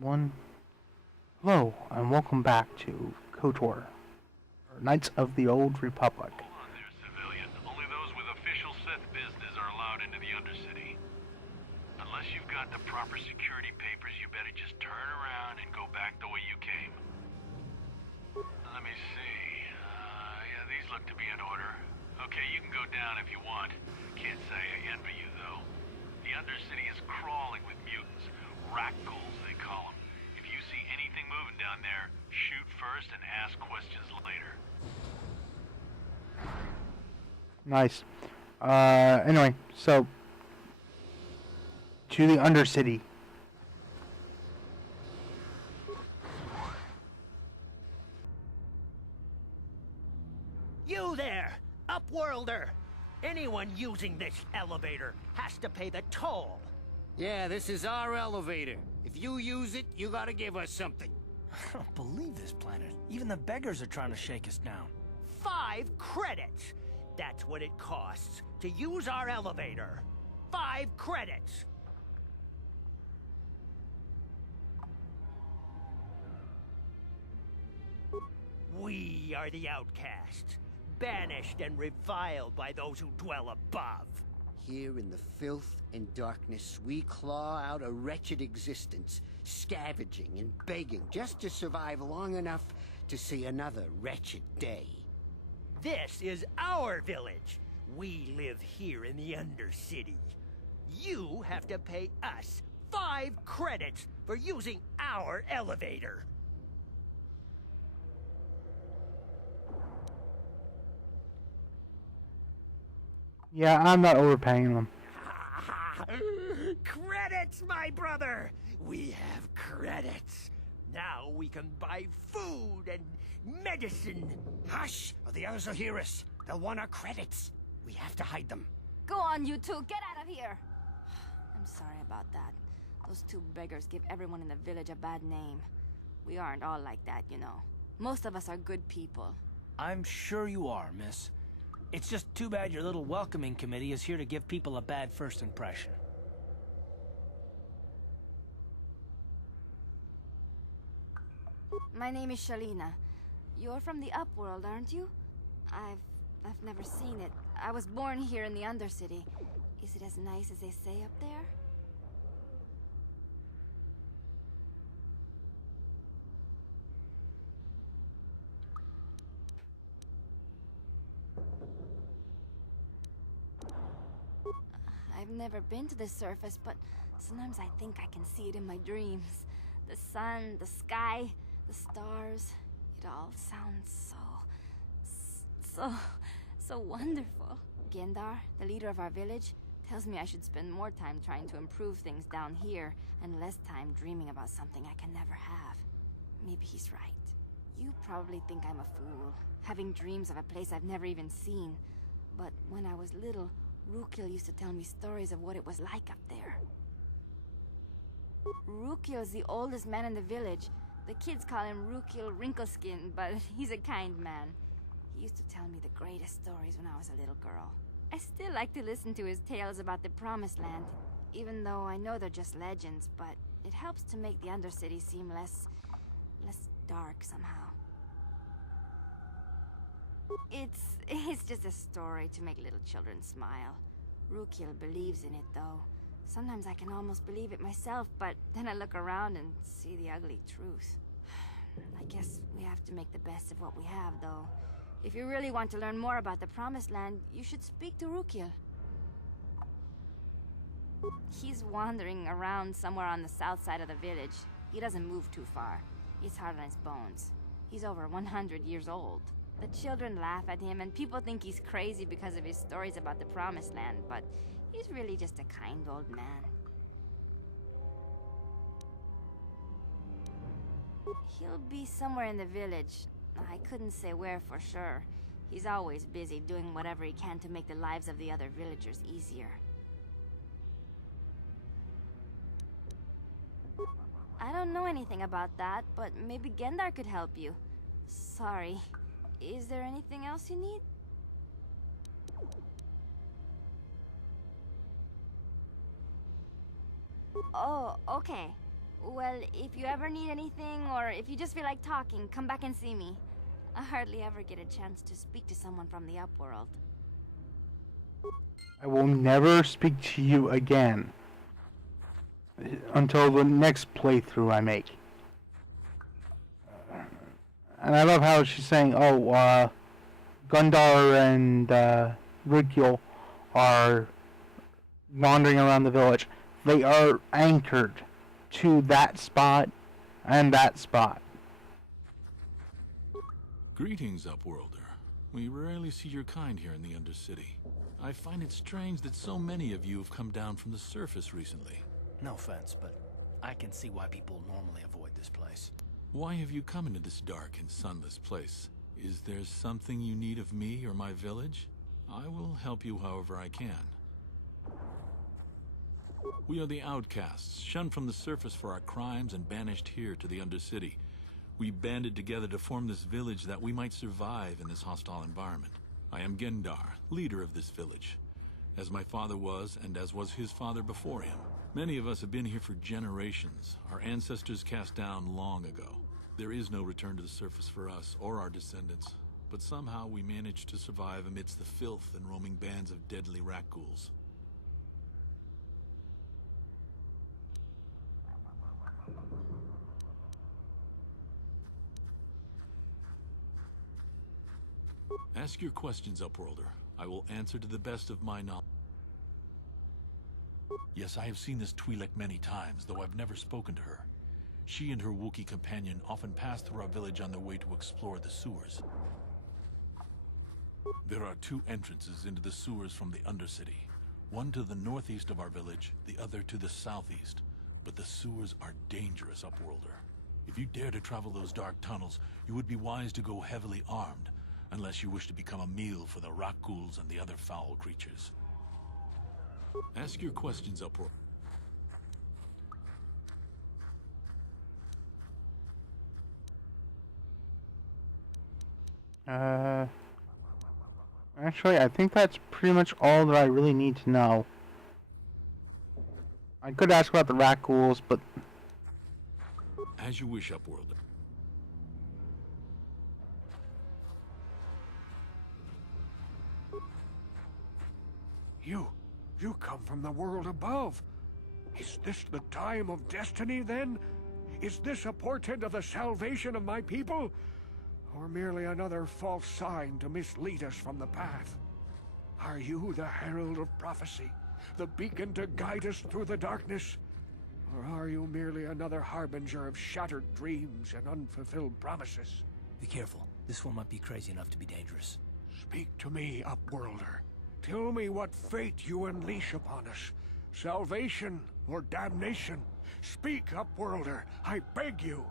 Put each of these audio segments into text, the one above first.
One. Hello, and welcome back to KOTOR, or Knights of the Old Republic. Hold on there, civilian. Only those with official Sith business are allowed into the Undercity. Unless you've got the proper security papers, you better just turn around and go back the way you came. Let me see. Yeah, these look to be in order. Okay, you can go down if you want. Can't say I envy you, though. The Undercity is crawling with mutants. Rat ghouls, they call them. If you see anything moving down there, shoot first and ask questions later. Nice. Anyway, so to the Undercity. You there, Upworlder! Anyone using this elevator has to pay the toll. Yeah, this is our elevator. If you use it, you gotta give us something. I don't believe this planet. Even the beggars are trying to shake us down. 5 credits! That's what it costs to use our elevator. 5 credits! We are the outcasts, banished and reviled by those who dwell above. Here in the filth and darkness, we claw out a wretched existence, scavenging and begging just to survive long enough to see another wretched day. This is our village. We live here in the Undercity. You have to pay us 5 credits for using our elevator. Yeah, I'm not overpaying them. Credits, my brother! We have credits. Now we can buy food and medicine. Hush, or the others will hear us. They'll want our credits. We have to hide them. Go on, you two. Get out of here. I'm sorry about that. Those 2 beggars give everyone in the village a bad name. We aren't all like that, you know. Most of us are good people. I'm sure you are, miss. It's just too bad your little welcoming committee is here to give people a bad first impression. My name is Shalina. You're from the Upworld, aren't you? I've never seen it. I was born here in the Undercity. Is it as nice as they say up there? I've never been to the surface, but sometimes I think I can see it in my dreams. The sun, the sky, the stars. It all sounds so wonderful. Gendar, the leader of our village, tells me I should spend more time trying to improve things down here and less time dreaming about something I can never have. Maybe he's right. You probably think I'm a fool, having dreams of a place I've never even seen. But when I was little, Rukil used to tell me stories of what it was like up there. Rukil is the oldest man in the village. The kids call him Rukil Wrinkleskin, but he's a kind man. He used to tell me the greatest stories when I was a little girl. I still like to listen to his tales about the Promised Land, even though I know they're just legends, but it helps to make the Undercity seem less dark somehow. It's just a story to make little children smile. Rukil believes in it, though. Sometimes I can almost believe it myself, but then I look around and see the ugly truth. I guess we have to make the best of what we have, though. If you really want to learn more about the Promised Land, you should speak to Rukil. He's wandering around somewhere on the south side of the village. He doesn't move too far. He's hard on his bones. He's over 100 years old. The children laugh at him, and people think he's crazy because of his stories about the Promised Land, but he's really just a kind old man. He'll be somewhere in the village. I couldn't say where for sure. He's always busy doing whatever he can to make the lives of the other villagers easier. I don't know anything about that, but maybe Gendar could help you. Sorry. Is there anything else you need? Oh, okay. Well, if you ever need anything, or if you just feel like talking, come back and see me. I hardly ever get a chance to speak to someone from the Upworld. I will never speak to you again until the next playthrough I make. And I love how she's saying, oh, Gundar and Rikil are wandering around the village. They are anchored to that spot and that spot. Greetings, Upworlder. We rarely see your kind here in the Undercity. I find it strange that so many of you have come down from the surface recently. No offense, but I can see why people normally avoid this place. Why have you come into this dark and sunless place? Is there something you need of me or my village? I will help you however I can. We are the outcasts, shunned from the surface for our crimes and banished here to the Undercity. We banded together to form this village that we might survive in this hostile environment. I am Gendar, leader of this village, as my father was and as was his father before him. Many of us have been here for generations, our ancestors cast down long ago. There is no return to the surface for us or our descendants, but somehow we managed to survive amidst the filth and roaming bands of deadly rat ghouls. Ask your questions, Upworlder. I will answer to the best of my knowledge. Yes, I have seen this Twi'lek many times, though I've never spoken to her. She and her Wookiee companion often pass through our village on their way to explore the sewers. There are two entrances into the sewers from the Undercity. One to the northeast of our village, the other to the southeast. But the sewers are dangerous, Upworlder. If you dare to travel those dark tunnels, you would be wise to go heavily armed, unless you wish to become a meal for the rock ghouls and the other foul creatures. Ask your questions, Upworld. Actually, I think that's pretty much all that I really need to know. I could ask about the rat ghouls, but... As you wish, Upworlder. You come from the world above. Is this the time of destiny, then? Is this a portent of the salvation of my people? Or merely another false sign to mislead us from the path? Are you the herald of prophecy, the beacon to guide us through the darkness? Or are you merely another harbinger of shattered dreams and unfulfilled promises? Be careful. This one might be crazy enough to be dangerous. Speak to me, Upworlder. Tell me what fate you unleash upon us. Salvation or damnation? Speak, Upworlder, I beg you.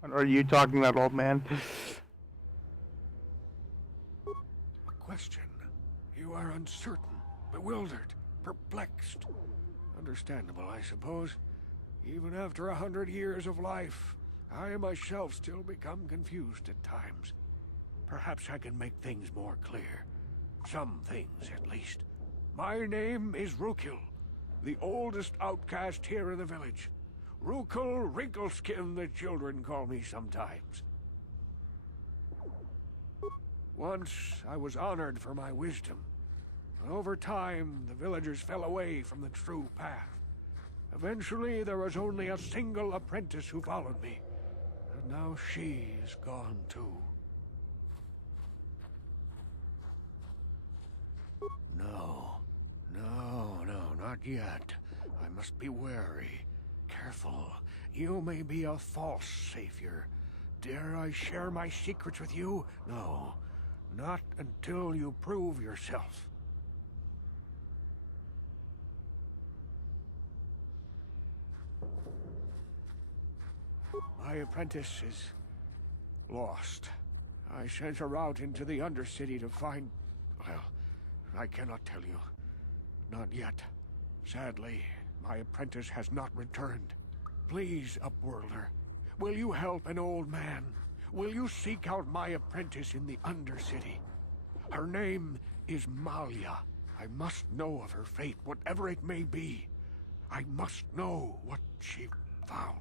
What are you talking about, old man? A question. You are uncertain, bewildered, perplexed. Understandable, I suppose. Even after 100 years of life, I myself still become confused at times. Perhaps I can make things more clear. Some things, at least. My name is Rukil, the oldest outcast here in the village. Rukil Wrinkleskin, the children call me sometimes. Once, I was honored for my wisdom. But over time, the villagers fell away from the true path. Eventually, there was only a single apprentice who followed me. And now she is gone too. No, not yet. I must be wary. Careful. You may be a false savior. Dare I share my secrets with you? No. Not until you prove yourself. My apprentice is lost. I sent her out into the Undercity to find... well, I cannot tell you. Not yet. Sadly, my apprentice has not returned. Please, Upworlder, will you help an old man? Will you seek out my apprentice in the Undercity? Her name is Malia. I must know of her fate, whatever it may be. I must know what she found.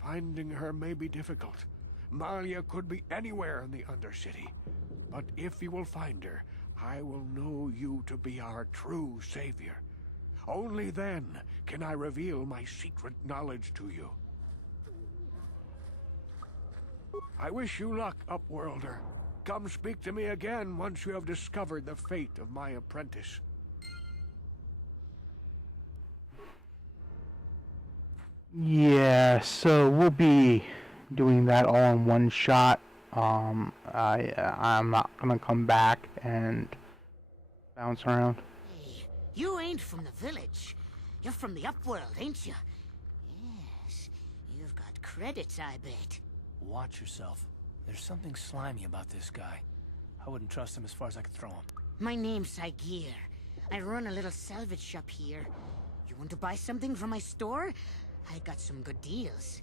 Finding her may be difficult. Malia could be anywhere in the Undercity. But if you will find her, I will know you to be our true savior. Only then can I reveal my secret knowledge to you. I wish you luck, Upworlder. Come speak to me again once you have discovered the fate of my apprentice. Yeah, so we'll be doing that all in one shot. I'm not gonna come back and bounce around. Hey, you ain't from the village. You're from the Upworld, ain't you? Yes, you've got credits, I bet. Watch yourself. There's something slimy about this guy. I wouldn't trust him as far as I could throw him. My name's Saigir. I run a little salvage shop here. You want to buy something from my store? I got some good deals.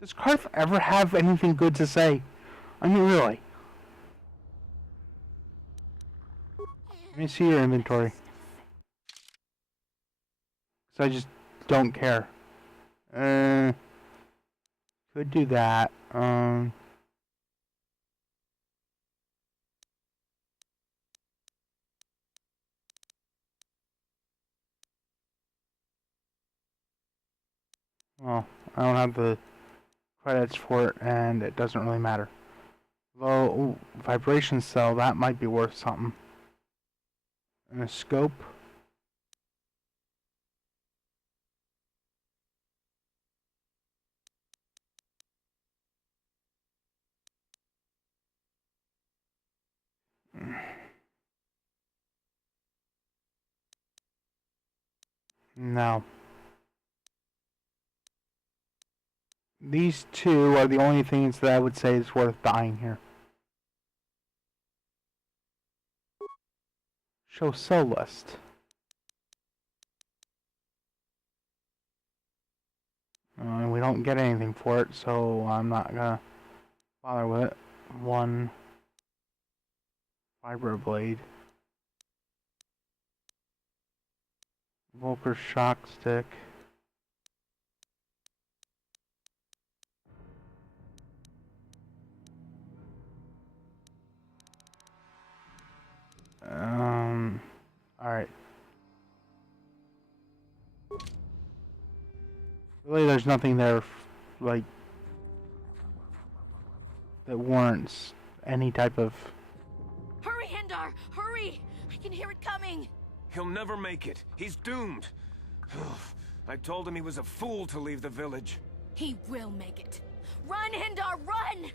Does Carth ever have anything good to say? I mean, really. Let me see your inventory. 'Cause I just don't care. Could do that. Well, I don't have the credits for it, and it doesn't really matter. Low vibration cell, that might be worth something. And a scope. No. These two are the only things that I would say is worth buying here. Show sell list. We don't get anything for it, so I'm not gonna bother with it. One vibroblade. Volker shock stick. Alright. Really, there's nothing there, like, that warrants any type of... Hurry, Hindar! Hurry! I can hear it coming! He'll never make it. He's doomed. I told him he was a fool to leave the village. He will make it. Run, Hindar, run!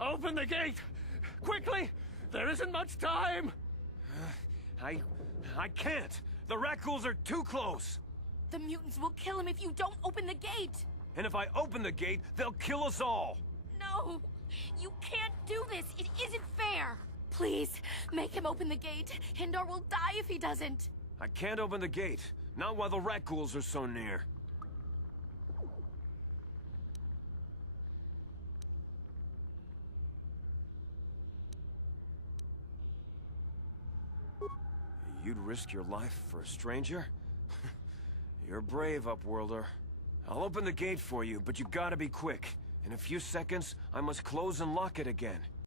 Open the gate! Quickly! There isn't much time! I can't. The Rakghouls are too close. The mutants will kill him if you don't open the gate! And if I open the gate, they'll kill us all. No! You can't do this! It isn't fair! Please, make him open the gate. Hindar will die if he doesn't. I can't open the gate. Not while the Rakghouls are so near. You'd risk your life for a stranger? You're brave, Upworlder. I'll open the gate for you, but you gotta be quick. In a few seconds, I must close and lock it again.